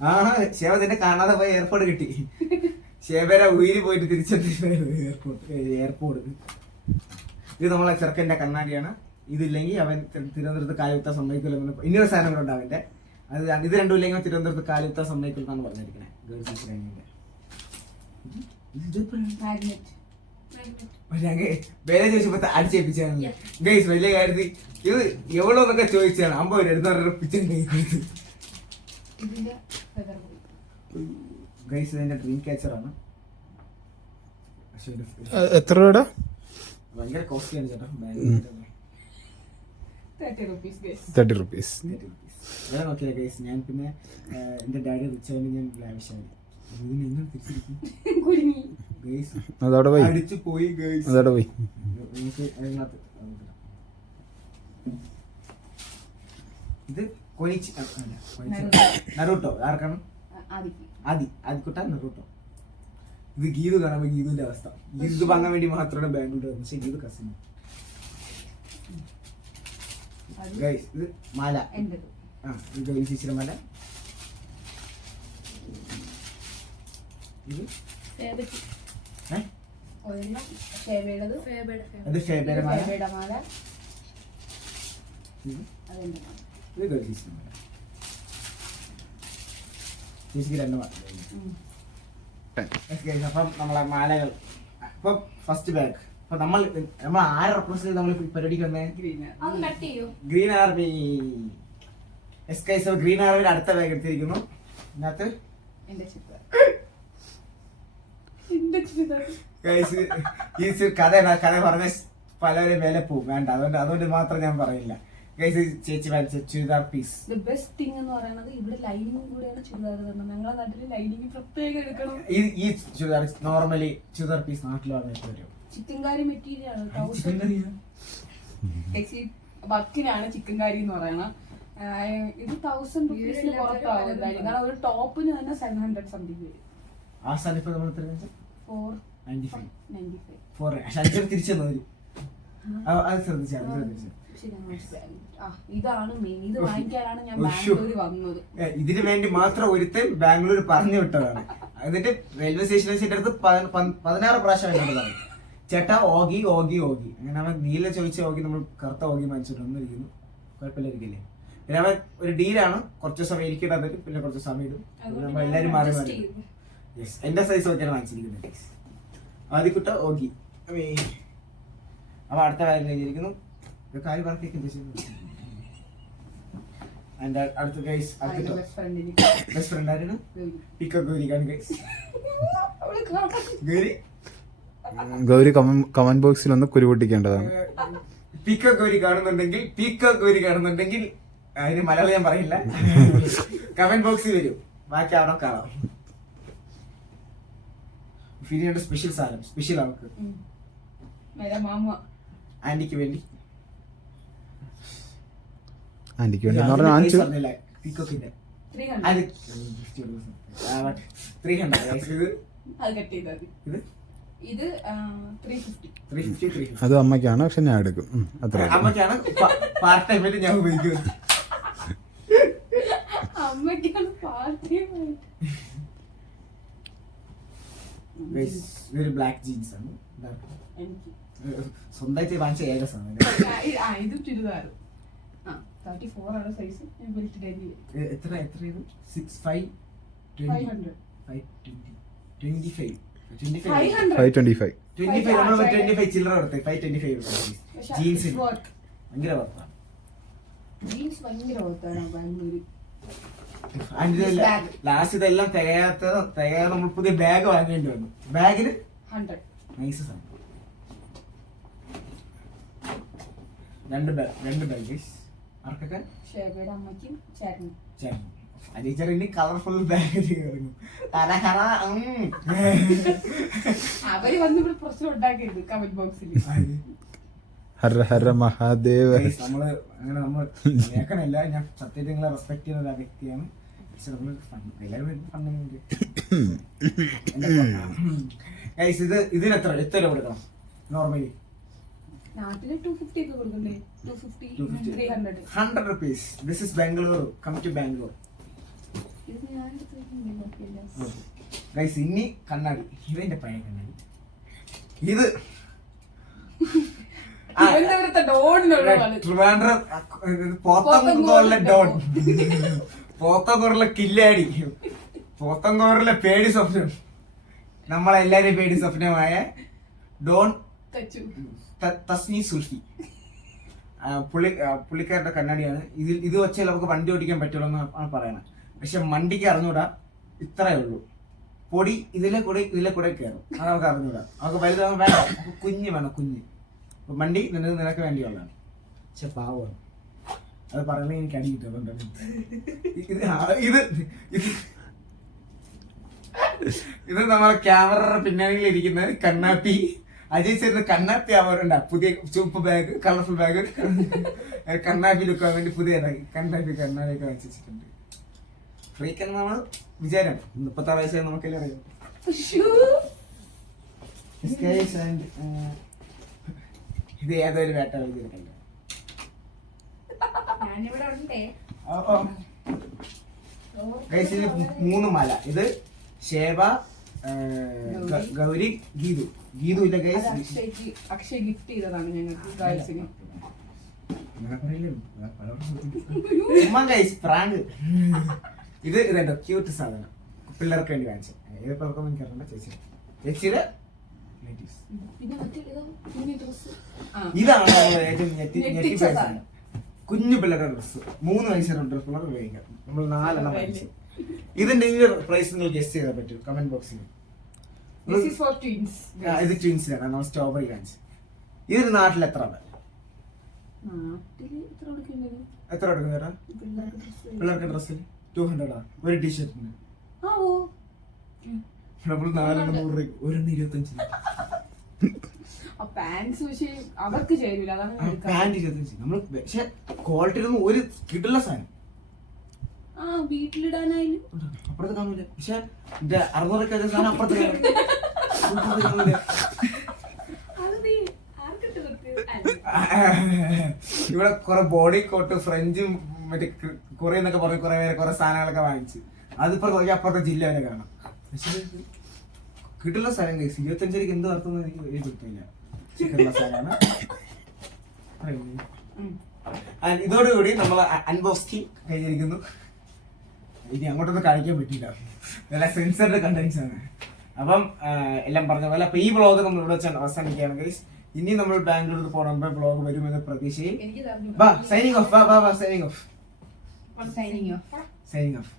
ആ ശേബ തന്നെ കാണാതെ പോയി എയർപോർട്ട് കിട്ടി. ശേബര ഉയിര് പോയിട്ട് തിരിച്ചെത്തി എയർപോർട്ട്. ഇത് നമ്മളെ ചെറുക്കന്റെ കണ്ണാടിയാണ്. ഇതില്ലെങ്കിൽ അവൻ തിരുവനന്തപുരത്ത് കാലുകുത്താൻ സമ്മതിക്കില്ലെന്ന്. ഇനിയൊരു സാധനം കൂടെ ഉണ്ട് അവന്റെ. ഇത് രണ്ടും ഇല്ലെങ്കിൽ തിരുവനന്തപുരത്ത് കാലുകുത്താൻ സമ്മതിക്കില്ലെന്നാണ് പറഞ്ഞിരിക്കുന്നത്. ഗേൾസ് വേറെ ചോദിച്ചപ്പോ അടിച്ചേപ്പിച്ചാണ് ഗൈസ്. വലിയ കാര്യത്തിൽ ഇത് എവളോന്നൊക്കെ ചോദിച്ചാണ്. 50 എടുത്ത് പിച്ചും കൈ കൊടുത്ത്. ഗൈസ് ഇതിന്റെ ഡ്രീം ക്യാച്ചറാണ്. എത്ര രൂപയുടെ? ഭയങ്കര കോസ്റ്റ്ലി ആണ് ചേട്ടാ. 30 rupees. വേറെ നോക്കിയാ ഗൈസ്. ഞാൻ പിന്നെ എന്റെ ഡാഡി റിച്ച് ആയതുകൊണ്ട് ഞാൻ ലാവിഷായി. അതവിടെ പോയി, അടിച്ചു പോയി ഗൈസ്. അതവിടെ പോയി. അതിനകത്ത് ഇത് കൊനിച്ചി നറൂട്ടോ. ആർക്കാണ്? ആദിക്കുട്ട നറൂട്ടോ. ഇത് ഗീതു കാണുമ്പോ ഗീതുവിന്റെ അവസ്ഥ. ഗീതു വാങ്ങാൻ വേണ്ടി മാത്രമാണ് ബാംഗ്ലൂർ. പക്ഷെ ഗീതു കസിൻ. ഗൈസ് ഇത് മാല. ഇത് ഗൗരി ചേച്ചിയുടെ മാല. ഇത് അത് ഫേബയുടെ മാല. ഇത് ഗൗരി ചേച്ചിയുടെ മാല. ചേച്ചിക്ക് 2 മാല. അപ്പം നമ്മളെ മാലകൾ. അപ്പൊ ഫസ്റ്റ് ബാഗ്. അപ്പൊ നമ്മൾ ആരെ റെപ്രസെന്റ് ചെയ്ത് നമ്മൾ പരിപാടിക്ക് വന്നേ? Green army. ഗ്രീൻ ആർമിയുടെ അടുത്ത ബാഗ് എടുത്തിരിക്കുന്നു. ഇതിനകത്ത് കഥ പറഞ്ഞ പലരും വില പോവും. വേണ്ട, അതുകൊണ്ട് മാത്രം ഞാൻ പറയില്ല. ചേച്ചി വാങ്ങിച്ച ചുരിദാർ പീസ്. ബെസ്റ്റ് തിങ് എന്ന് പറയുന്നത് ഇവിടെ ലൈനിങ് കൂടെയാണ് ചുരിദാർ തന്നത്. ഞങ്ങളുടെ നാട്ടില് ലൈനിങ് പ്രത്യേകം എടുക്കണം. ഈ ചുരിദാർ നോർമലി ചുരിദാർ പീസ് നാട്ടിൽ വാങ്ങിയിട്ട് വരും. ചിക്കൻ കാരി മെറ്റീരിയൽ ആണ്. ബക്കിനാണ് ചിക്കൻ കാരി എന്ന് പറയണത്. ഇത് 1000 rupees പുറത്താവും. കാരണം ഒരു ടോപ്പിന് തന്നെ 700 സംതിങ് വരും. ആ സാധനം ഇപ്പൊ നമ്മൾ 495 തിരിച്ചു അത് ശ്രദ്ധിച്ചാൽ. ഇതാണ് മെയിൻ. ഇത് വാങ്ങിക്കാനാണ് ഞാൻ ബാംഗ്ലൂർ വന്നത്. ഇതിനു വേണ്ടി മാത്രം ഒരുത്തൻ ബാംഗ്ലൂർ പറഞ്ഞു വിട്ടതാണ്. എന്നിട്ട് റെയിൽവേ സ്റ്റേഷനിൽ വെച്ചിട്ട് അടുത്ത് 16 പ്രാവശ്യം എന്നോട് ചേട്ടാ ഓഗി ഓഗി ഓഗി. അങ്ങനെ അവൻ നീല ചോദിച്ച ഓഗി നമ്മൾ കറുത്ത ഓഗി വാങ്ങിച്ചിട്ടൊന്നിരിക്കുന്നു. കുഴപ്പമില്ലായിരിക്കില്ലേ? പിന്നെ അവൻ ഒരു ഡീലാണ്. കുറച്ച് സമയം എനിക്കിടാൻ പറ്റും, പിന്നെ കുറച്ച് സമയം ഇടും. നമ്മൾ എല്ലാവരും മാറി മാറി. യെസ്, എന്റെ സൈസ് ഒക്കെയാണ് വാങ്ങിച്ചിരിക്കുന്നത്. ആദ്യക്കുട്ട ഓഗി. അപ്പൊ അടുത്ത കാര്യം കഴിഞ്ഞിരിക്കുന്നു. കാര്യം വർക്കൊക്കെ എന്റെ അടുത്ത ഗൈസ്. ബെസ്റ്റ് ഫ്രണ്ട് ആരാണ്? പിക്കോ ഗൗരിക്കാണ് ഗൈസ്. ഗൗരി കമന്റ് ബോക്സിൽ ഒന്ന് കുരുപൊട്ടിക്കേണ്ടതാണ്. പിക്കോ ഗൗരി കാണുന്നുണ്ടെങ്കിൽ അതിന് മലയാളം ഞാൻ പറയില്ല. കമന്റ് ബോക്സിൽ വരും. ബാക്കി അവിടെ കാണാം. ഫിനിയുടെ സ്പെഷ്യൽ സാധനം. സ്പെഷ്യൽ അവർക്ക് ആന്റിക്ക് വേണ്ടി. ആന്റിക്ക് വേണ്ടി വാങ്ങിച്ചു. പീക്കോക്കിന്റെ 300. ഇത് 350. അത് അമ്മയ്ക്കാണ്, പക്ഷെ ഞാൻ എടുക്കും. അത്ര അമ്മയ്ക്കാണ്. പാർട്ട് ടൈമായിട്ട് ഞാൻ ഉപയോഗിക്കും. അമ്മയ്ക്കാണ് പാർട്ട് ടൈമായിട്ട്. ഇതൊരു ബ്ലാക്ക് ജീൻസ് ആണ്. സ്വന്തമായിട്ട് വാങ്ങിച്ച ഏക സാധനം. ഇത് ചുരിദാർ 34 ആണ് സൈസ്. എത്ര ഇത്? 6'5" 520 25 നമ്മൾ 25 ചില്ലറ കൊടുത്തേ. 525 ജീൻസ് ഭയങ്കര വർത്താണ്. ജീൻസ് ഭയങ്കര വർത്താണ് ബാംഗ്ലൂർ. ലാസ്റ്റ് ഇതെല്ലാം തികയാതെ നമ്മൾ പുതിയ ബാഗ് വാങ്ങേണ്ടി വന്നു. ബാഗിന് 100 നൈസ് സാധനം. 2 ബാഗ് ആർക്കൊക്കെ? ഷേബയുടെ അമ്മയ്ക്കും ചേട്ടനും. ഇനി കളർഫുൾ ബാഗ് അവര് വന്ന് ഇവിടെ പ്രശ്നം ഉണ്ടാക്കരുത് കമന്റ് ബോക്സിൽ. ഹര ഹര മഹാദേവ. നമ്മള് അങ്ങനെ നമ്മൾ കേൾക്കണില്ല. ഞാൻ സത്യത്തിൽ നിങ്ങളെ റെസ്പെക്ട് ചെയ്യുന്ന ഒരു വ്യക്തിയാണ്. എത്ര കൊടുക്കണം നോർമലി? നാട്ടില് 250 ഒക്കെ കൊടുക്കണ്ടേ? 250, 300. 100 rupees. This is Bangalore. Come to Bangalore. ഇത് ഞാൻ നോക്കിയില്ല. ഗൈസ് ഇനി കണ്ണാടി, ഇതെന്റെ പഴയ കണ്ണാടി. ഇത് തിരുവനന്തപുരത്തെ ഡോണിനുള്ള ട്രിവാൻഡ്രം പോത്തൻകോറിലെ ഡോൺ, പോത്തൻകോറിലെ കില്ലാടി, പോത്തൻകോറിലെ പേടി സ്വപ്നം, നമ്മളെല്ലാരും പേടി സ്വപ്നമായ ഡോൺ തസ്നി സുൽഫി. പുള്ളിക്കാരുടെ കണ്ണാടിയാണ്. ഇത് വെച്ചാൽ നമുക്ക് വണ്ടി ഓടിക്കാൻ പറ്റുള്ളൂ എന്നാണ് പറയണത്. പക്ഷെ വണ്ടിക്ക് അറിഞ്ഞൂടാ, ഇത്രേ ഉള്ളൂ. പൊടി ഇതിലെ കൂടെ കയറും. അത് നമുക്ക് അറിഞ്ഞൂടാ. നമുക്ക് വലുതാകും വേണം, നമുക്ക് കുഞ്ഞ് വേണം, കുഞ്ഞ്. വണ്ടി നിനക്ക് വേണ്ടിയുള്ളതാണ്. പക്ഷെ പാവമാണ്, അത് പറയുന്നത് എനിക്ക് അടി കിട്ടും. അതുകൊണ്ടാണ് ഇത് നമ്മളെ ക്യാമറയുടെ പിന്നണിയിൽ ഇരിക്കുന്ന കണ്ണാപ്പി. അജയ് ചേരുന്ന കണ്ണാപ്പി അവരുണ്ട പുതിയ ചുവപ്പ് ബാഗ്, കളർഫുൾ ബാഗ്, കണ്ണാപ്പി ലുക്കാൻ വേണ്ടി പുതിയ കണ്ണാടിയൊക്കെ വെച്ചിട്ടുണ്ട്. ഫ്രീക്ക് നമ്മൾ വിചാരം 36 വയസ്സായി നമുക്കെല്ലാം അറിയാം. ഇത് ഏതൊരു വേട്ട കളിച്ചിരിക്കല്ലോ. ഇതിന് 3 മല. ഇത് ശേവ, ഗൗരി, ഗീതു. ഗീതു ഇല്ല ഗൈസ്, അക്ഷയ് ഗിഫ്റ്റ് ചെയ്തതാണ് ഞങ്ങൾക്ക് ഗേൾസിന്. പ്രാങ്ക്. ഇത് ഇതുണ്ടോ ക്യൂട്ട് സാധനം, പിള്ളേർക്ക് വേണ്ടി വാങ്ങിച്ചത്. ഏതൊക്കെ എനിക്കറിയണ്ട. ചേച്ചിയുടെ ഇതാണ് ഏറ്റവും ഞെട്ടിപ്പൈസ. കുഞ്ഞു പിള്ളേരുടെ ഡ്രസ്സ്, 3 വയസ്സിലുള്ള ഡ്രസ് പിള്ളേർ ഉപയോഗിക്കാം. നമ്മൾ 4 എണ്ണം വാങ്ങിച്ചു. ഇതിന്റെ പ്രൈസ് നിങ്ങൾ ഗസ്റ്റ് ചെയ്താൽ പറ്റും കമന്റ് ബോക്സിൽ. ഇത് ട്വിൻസിലാണ് നമ്മൾ സ്ട്രോബെറി കാണിച്ചു. ഇതൊരു നാട്ടിൽ എത്ര എത്ര കൊടുക്കുന്നേരാ പിള്ളേർക്ക് ഡ്രസ്സിൽ? 200 ഒരു ടീഷർട്ടിന്. നമ്മൾ 400 രൂപ, 125. അവർക്ക് ചേരില്ല, പാന്റ് 25. നമ്മൾ പക്ഷെ ക്വാളിറ്റിയിലൊന്നും ഒരു കിട്ടില്ല സാധനം. വീട്ടിലിടാനായാലും അപ്പുറത്ത് കാണില്ല. പക്ഷെ 600 സാധനം അപ്പുറത്ത് കാണില്ല. ഇവിടെ കുറെ ബോഡി കോട്ട്, ഫ്രഞ്ചും മറ്റേ കൊറിയ എന്നൊക്കെ പറഞ്ഞ് കുറെ പേരെ കുറെ സാധനങ്ങളൊക്കെ വാങ്ങിച്ചു. അതിപ്പോ അപ്പുറത്തെ ജില്ല വരെ കാണാം. പക്ഷെ കിട്ടുള്ള സ്ഥലം കഴിച്ചു 25 രൂപയ്ക്ക് എന്ത് നടത്തുന്നത് എനിക്ക് കിട്ടില്ല. കിട്ടുള്ള സ്ഥലമാണ്. ഇതോടുകൂടി നമ്മൾ അൺബോക്സിംഗ് കഴിഞ്ഞിരിക്കുന്നു. ഇനി അങ്ങോട്ടൊന്നും കാണിക്കാൻ പറ്റില്ല, നല്ല സെൻസറിന്റെ കണ്ടന്റ്സ് ആണ്. അപ്പം എല്ലാം പറഞ്ഞ പോലെ അപ്പൊ ഈ വ്ളോഗ് നമ്മൾ ഇവിടെ വെച്ചാൽ അവസാനിക്കുകയാണ് ഗൈസ്. ഇനി നമ്മൾ ബാംഗ്ലൂരിൽ പോകണം, വ്ളോഗ് വരുമെന്ന പ്രതീക്ഷയിൽ സൈനിങ് ഓഫ്. Signing off.